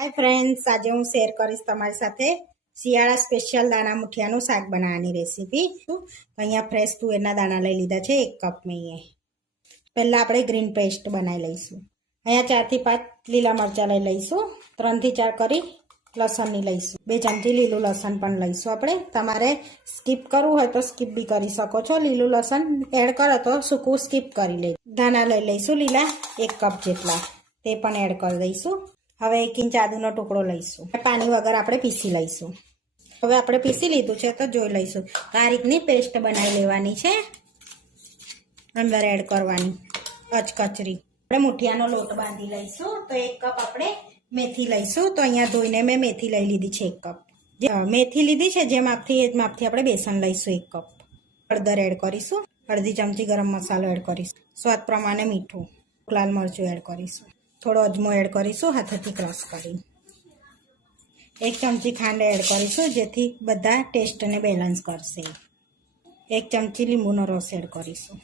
Hi friends, आज हूँ शेर करीश तमारी साथे शियाळा स्पेशल दाना मुठियाનું શાક બનાવવાની રેસીપી। તો અહીંયા ફ્રેશ તુવેરના દાણા લઈ લીધા છે 1 કપ મેં। પહેલા આપણે ગ્રીન પેસ્ટ બનાવી લઈશું। અહીંયા 4 થી 5 લીલા મરચાં લઈ લઈશું, 3 થી 4 કરી લસણની લઈશું, 2 ચમચી લીલું લસણ પણ લઈશું। આપણે તમારે સ્કીપ કરવું હોય તો સ્કીપ બી કરી શકો છો, લીલું લસણ એડ કરો તો સૂકું સ્કીપ કરી લેજો। દાણા લઈ લઈશું લીલા 1 કપ જેટલા, તે પણ એડ કરી દઈશું। હવે 1 ઇંચ આદુનો ટુકડો લઈશું, પાણી વગર આપણે પીસી લઈશું। હવે આપણે પીસી લીધું છે તો જોઈ લઈશું। આ રીતની પેસ્ટ બનાવી લેવાની છે, અંદર એડ કરવાની કચરી। આપણે મુઠિયાનો લોટ બાંધી લઈશું। તો 1 કપ આપણે મેથી લઈશું। તો અહીંયા ધોઈને મેં મેથી લઈ લીધી છે 1 કપ। મેથી લીધી છે જે માપથી એ જ માપથી આપણે બેસન લઈશું 1 કપ। હળદર એડ કરીશું, અડધી ચમચી ગરમ મસાલો એડ કરીશું, સ્વાદ પ્રમાણે મીઠું, લાલ મરચું એડ કરીશું, થોડો અજમો એડ કરીશું હાથેથી ક્રશ કરી, 1 ચમચી ખાંડ એડ કરીશું જેથી બધા ટેસ્ટને બેલેન્સ કરશે, 1 ચમચી લીંબુનો રસ એડ કરીશું।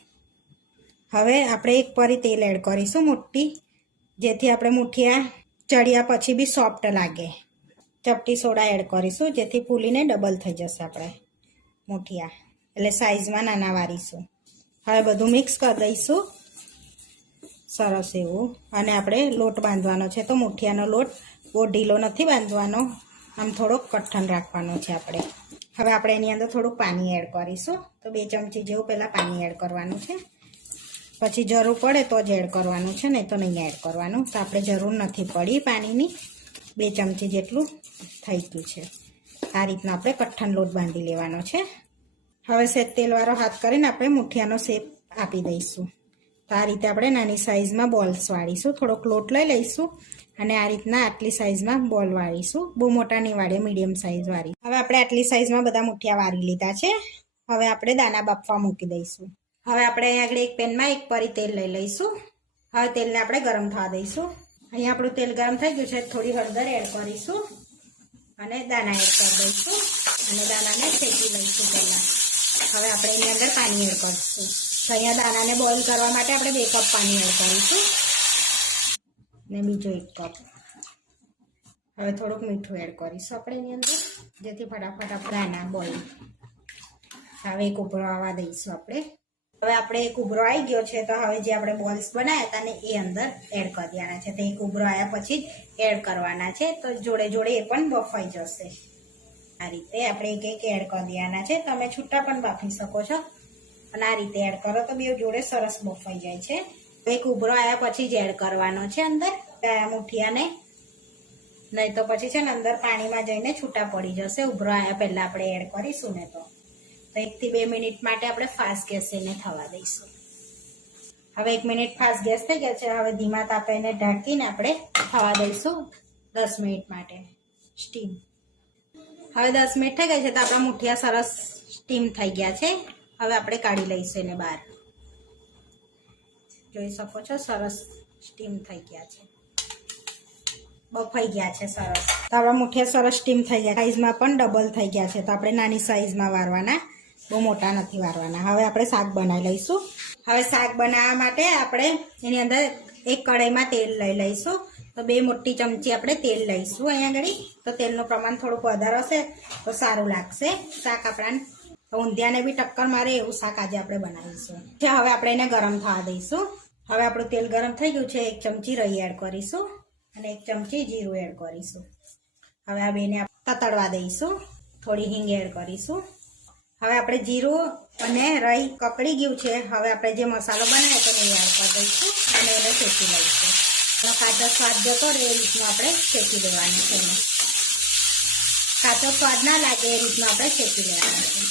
હવે આપણે 1 પરી તેલ એડ કરીશું મોટી, જેથી આપણે મુઠિયા ચડ્યા પછી બી સોફ્ટ લાગે। ચપટી સોડા એડ કરીશું જેથી ફૂલીને ડબલ થઈ જશે આપણે મુઠિયા, એટલે સાઈઝમાં નાના વારીશું। હવે બધું મિક્સ કરી દઈશું સરસ એવું। અને આપણે લોટ બાંધવાનો છે, તો મુઠિયાનો લોટ બહુ ઢીલો નથી બાંધવાનો, આમ થોડોક કઠણ રાખવાનો છે આપણે। હવે આપણે એની અંદર થોડુંક પાણી એડ કરીશું। તો 2 ચમચી જેવું પહેલાં પાણી એડ કરવાનું છે, પછી જરૂર પડે તો જ એડ કરવાનું છે, નહીં તો નહીં એડ કરવાનું। તો આપણે જરૂર નથી પડી પાણીની, 2 ચમચી જેટલું થઈ ગયું છે। આ રીતના આપણે કઠણ લોટ બાંધી લેવાનો છે। હવે સેજ તેલવાળો હાથ કરીને આપણે મુઠિયાનો શેપ આપી દઈશું। તો આ રીતે આપણે નાની સાઈઝમાં બોલ્સ વાળીશું, થોડોક લોટ લઈ લઈશું અને આ રીતના આટલી સાઈઝમાં બોલ વાળીશું, બહુ મોટા નહીં વાળીએ, મીડિયમ સાઈઝ વાળી। હવે આપણે આટલી સાઈઝમાં બધા મુઠિયા વાળી લીધા છે। હવે આપણે દાણા બાફવા મૂકી દઈશું। હવે આપણે અહીં આગળ એક પેનમાં 1 પરી તેલ લઈ લઈશું। હવે તેલને આપણે ગરમ થવા દઈશું। અહીંયા આપણું તેલ ગરમ થઈ ગયું છે, થોડી હળદર એડ કરીશું અને દાણા એડ કરી દઈશું અને દાણાને શેકી લઈશું પહેલાં। હવે આપણે એની અંદર પાણી એડ કરીશું। તો અહીંયા દાણાને બોઇલ કરવા માટે આપણે 2 કપ પાણી એડ કરીશું ને બીજો 1 કપ। હવે થોડુંક મીઠું એડ કરીશું આપણે એની અંદર, જેથી ફટાફટ આપણે દાણા બોઇલ। હવે એક ઉભરો આવવા દઈશું આપણે। હવે આપણે એક ઉભરો આવી ગયો છે, તો હવે જે આપણે બોલ્સ બનાવ્યા હતા ને એ અંદર એડ કરી દેવાના છે। તો એક ઉભરો આવ્યા પછી જ એડ કરવાના છે, તો જોડે જોડે એ પણ બફાઈ જશે। આ રીતે આપણે એક એડ કરી દેવાના છે। તમે છૂટા પણ બાફી શકો છો, અને આ રીતે એડ કરો તો બે જોડે સરસ બફાઈ જાય છે। એક ઉભરો આવ્યા પછી જ એડ કરવાનો છે અંદર મુઠિયાને, નહીં તો પછી છે ને અંદર પાણીમાં જઈને છૂટા પડી જશે। ઉભરો આવ્યા પહેલાં આપણે એડ કરીશું ને તો 1 થી 2 મિનિટ માટે આપણે ફાસ્ટ ગેસ એને થવા દઈશું। હવે 1 મિનિટ ફાસ્ટ ગેસ થઈ ગયા છે। હવે ધીમા તાપે એને ઢાંકીને આપણે થવા દઈશું 10 મિનિટ માટે સ્ટીમ। હવે 10 મિનિટ થઈ ગઈ છે, તો આપણા મુઠિયા સરસ સ્ટીમ થઈ ગયા છે। હવે આપણે કાઢી લઈશું એને બહાર, જોઈ શકો છો સરસ સ્ટીમ થઈ ગયા છે, બફાઈ ગયા છે સરસ। તો આપણા મુઠિયા સરસ સ્ટીમ થઈ ગયા, સાઈઝમાં પણ ડબલ થઈ ગયા છે। તો આપણે નાની સાઈઝમાં વારવાના, બહુ મોટા નથી વારવાના। હવે આપણે શાક બનાવી લઈશું। હવે શાક બનાવવા માટે આપણે એની અંદર એક કઢાઈમાં તેલ લઈ લઈશું। તો 2 મોટી ચમચી આપણે તેલ લઈશું અહીંયા આગળ। તો તેલનું પ્રમાણ થોડુંક વધારે હશે તો સારું લાગશે શાક આપણાને, ઊંધિયાને બી ટક્કર મારે એવું શાક આજે આપણે બનાવીશું। હવે આપણે એને ગરમ થવા દઈશું। હવે આપણું તેલ ગરમ થઈ ગયું છે, 1 ચમચી રાઈ એડ કરીશું અને 1 ચમચી જીરું એડ કરીશું। હવે આ બેને તતડવા દઈશું, થોડી હિંગ એડ કરીશું। હવે આપણે જીરું અને રાઈ કકડી ગયું છે। હવે આપણે જે મસાલો બનાવ્યો તો એ એડ કરી દઈશું અને એને શેકી લઈશું। એનો કાચો સ્વાદ જતો રહે એ રીતનું આપણે શેકી લેવાનું છે, એને કાચો સ્વાદ ના લાગે એ રીતનું આપણે શેકી લેવાનું છે।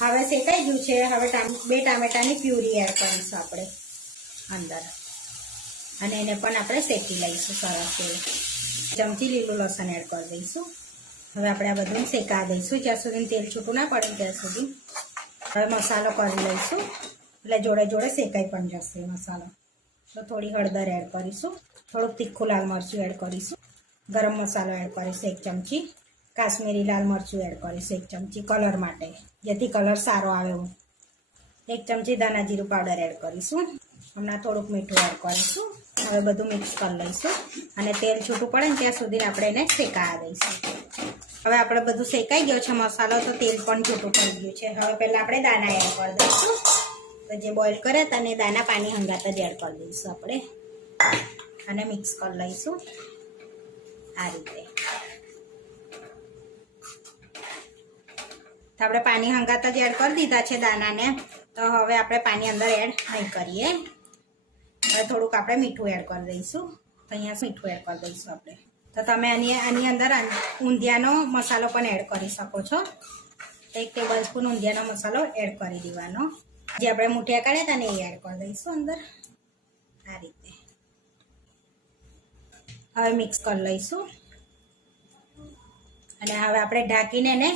હવે શેકાઈ ગયું છે। હવે 2 ટામેટાની પ્યુરી એડ કરીશું આપણે અંદર અને એને પણ આપણે શેકી લઈશું સરસ એવું। ચમચી લીલું લસણ એડ કરી દઈશું। હવે આપણે આ બધું શેકા દઈશું જ્યાં સુધી તેલ છૂટું ના પડે ત્યાં સુધી। હવે મસાલો કરી લઈશું, એટલે જોડે જોડે શેકાઈ પણ જશે મસાલો। તો થોડી હળદર એડ કરીશું, થોડુંક તીખું લાલ મરચું એડ કરીશું, ગરમ મસાલો એડ કરીશું 1 ચમચી, કાશ્મીરી લાલ મરચું એડ કરીશું 1 ચમચી કલર માટે, જેથી કલર સારો આવે। 1 ચમચી ધાણા જીરું પાવડર એડ કરીશું, હમણાં થોડુંક મીઠું એડ કરીશું હવે બધું મિક્સ કરી લઈશું અને તેલ છૂટું પડે ને ત્યાં સુધી આપણે એને શેકાવા દઈશું. હવે આપણે બધું શેકાઈ ગયો છે મસાલો, તો તેલ પણ છૂટું પડી ગયું છે. હવે પહેલાં આપણે દાણા એડ કરી દઈશું. તો જે બોઇલ કર્યા હતા ને દાણા પાણી હંગાત જ એડ કરી દઈશું આપણે અને મિક્સ કરી લઈશું આ રીતે. તો આપણે પાણી હંગાત જ એડ કરી દીધા છે દાણાને. તો હવે આપણે પાણી અંદર એડ નહીં કરીએ. હવે થોડુંક આપણે મીઠું એડ કરી દઈશું. તો અહીંયા મીઠું એડ કરી દઈશું આપણે. તો તમે આની અંદર ઊંધિયાનો મસાલો પણ એડ કરી શકો છો. 1 ટેબલ સ્પૂન ઊંધિયાનો મસાલો એડ કરી દેવાનો. જે આપણે મુઠિયા કાઢ્યા હતા ને એ એડ કરી દઈશું અંદર આ રીતે. હવે મિક્સ કરી લઈશું અને હવે આપણે ઢાંકીને એને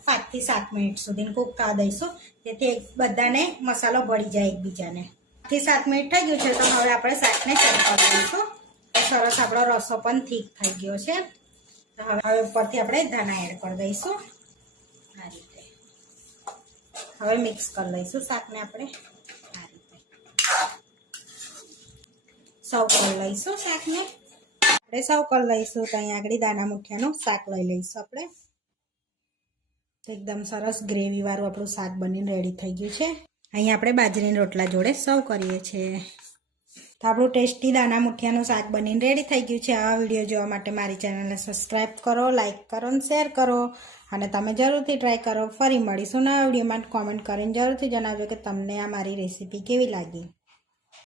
5 થી 7 મિનિટ સુધી કૂક થવા દઈશું, જેથી બધાને મસાલો ભળી જાય એકબીજાને. 5 થી 7 મિનિટ થઈ ગયું છે. તો હવે આપણે શાકને ચેક કરી દઈશું. સરસ આપણો રસો પણ ઠીક થઈ ગયો છે. તો હવે ઉપરથી આપણે ધાણા એડ કરી દઈશું આ રીતે. હવે મિક્સ કરી લઈશું શાકને આપણે આ રીતે. સર્વ કરી લઈશું શાકને. આપણે સર્વ કરી લઈશું. તો અહીંયા આગળ દાણા મુઠિયાનું શાક લઈ લઈશું આપણે. એકદમ સરસ ગ્રેવી વાળું આપણું શાક બનીને રેડી થઈ ગયું છે. અહીંયા આપણે બાજરીના રોટલા જોડે સર્વ કરીએ છીએ. તો આપણું ટેસ્ટી દાણા મુઠિયાનું શાક બનીને રેડી થઈ ગયું છે. આ વિડીયો જોવા માટે મારી ચેનલને સબસ્ક્રાઈબ કરો, લાઇક કરો અને શેર કરો અને તમે જરૂરથી ટ્રાય કરો. ફરી મળીશું નવા વિડીયોમાં. કોમેન્ટ કરીને જરૂરથી જણાવજો કે તમને આ મારી રેસીપી કેવી લાગી.